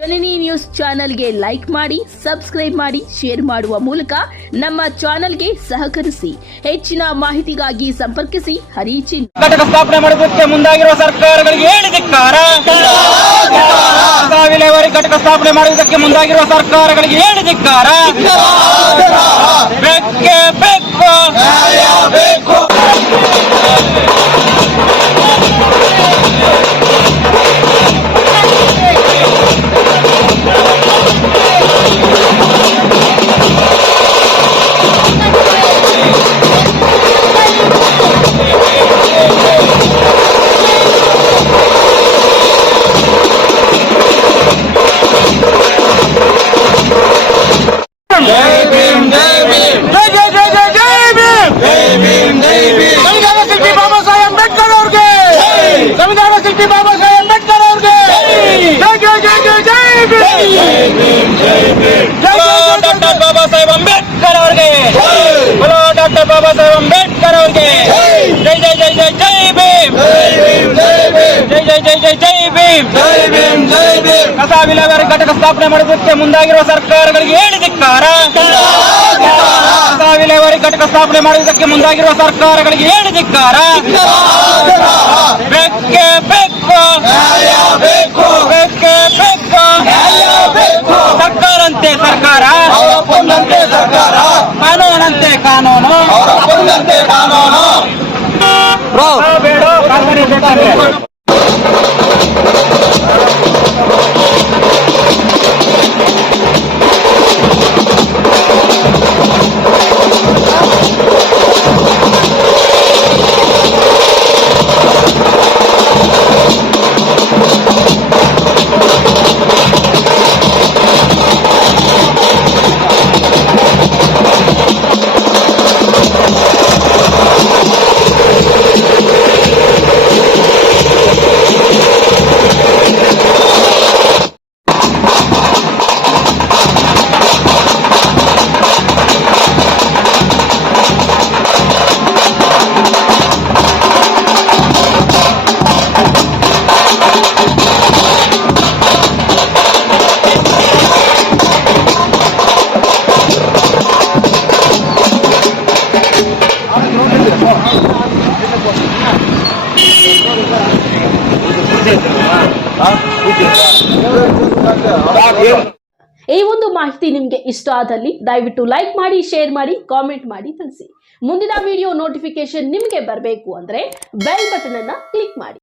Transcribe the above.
ಜನನಿ news ಚಾನೆಲ್ಗೆ like ಮಾಡಿ, subscribe ಮಾಡಿ, ಶೇರ್ ಮಾಡುವ ಮೂಲಕ ನಮ್ಮ ಚಾನೆಲ್ಗೆ ಸಹಕರಿಸಿ. ಹೆಚ್ಚಿನ ಮಾಹಿತಿಗಾಗಿ ಸಂಪರ್ಕಿಸಿ ಹರಿಚಿನ್. ಘಟಕ ಸ್ಥಾಪನೆ ಮಾಡುವುದಕ್ಕೆ ಮುಂದಾಗಿರುವ ಸರ್ಕಾರಗಳಿಗೆ ಹೇಳಿ ಧಿಕ್ಕಾರ. ವಿಲೇವಾರಿ ಘಟಕ ಸ್ಥಾಪನೆ ಮಾಡುವುದಕ್ಕೆ ಮುಂದಾಗಿರುವ ಸರ್ಕಾರಗಳಿಗೆ ಹೇಳಿ ಧಿಕ್ಕಾರ. ಬೇಕೇ ಬೇಕು, ನ್ಯಾಯ ಬೇಕು. ಸಂವಿಧಾನ ಶಿಲ್ಪಿ ಬಾಬಾ ಸಾಹೇಬ್ ಅಂಬೇಡ್ಕರ್ ಅವ್ರಿಗೆ ಡಾಕ್ಟರ್ ಬಾಬಾ ಸಾಹೇಬ್ ಅಂಬೇಡ್ಕರ್ ಅವ್ರಿಗೆ, ಡಾಕ್ಟರ್ ಬಾಬಾ ಸಾಹೇಬ್ ಅಂಬೇಡ್ಕರ್ ಅವ್ರಿಗೆ ಜೈ ಜೈ ಜೈ ಜೈ ಜೈ ಭೀಮ್, ಜೈ ಜೈ ಜೈ ಜೈ ಜೈ ಭೀಮ್, ಜೈ ಭೀಮ್. ಕಸ ವಿಲೇವಾರಿ ಘಟಕ ಸ್ಥಾಪನೆ ಮಾಡುವುದಕ್ಕೆ ಮುಂದಾಗಿರುವ ಸರ್ಕಾರಗಳಿಗೆ ಹೇಳಿ ಧಿಕ್ಕಾರ. ಕಸ ವಿಲೇವಾರಿ ಘಟಕ ಸ್ಥಾಪನೆ ಮಾಡುವುದಕ್ಕೆ ಮುಂದಾಗಿರುವ ಸರ್ಕಾರಗಳಿಗೆ ಹೇಳಿ ಧಿಕ್ಕಾರ. ಬೇಕೇ ಬೇಕು, ನ್ಯಾಯ ಬೇಕು. ಬೇಕೇ ಬೇಕು, ನ್ಯಾಯ ಬೇಕು. ಸರ್ಕಾರಂತೆ ಸರ್ಕಾರ, ಅವರಪ್ಪಂದಂತೆ ಸರ್ಕಾರ. ಕಾನೂನಂತೆ ಕಾನೂನು, ಅವರಪ್ಪಂದಂತೆ ಕಾನೂನು. ಬೇಡ ಕಾನೂನು ಬೇಕಾದ್ರೆ ಈ ಒಂದು ಮಾಹಿತಿ ನಿಮಗೆ ಇಷ್ಟ ಆದಲ್ಲಿ ದಯವಿಟ್ಟು ಲೈಕ್ ಮಾಡಿ, ಶೇರ್ ಮಾಡಿ, ಕಾಮೆಂಟ್ ಮಾಡಿ ತಿಳಿಸಿ. ಮುಂದಿನ ವಿಡಿಯೋ ನೋಟಿಫಿಕೇಶನ್ ನಿಮಗೆ ಬರಬೇಕು ಅಂದ್ರೆ ಬೆಲ್ ಬಟನ್ ಅನ್ನ ಕ್ಲಿಕ್ ಮಾಡಿ.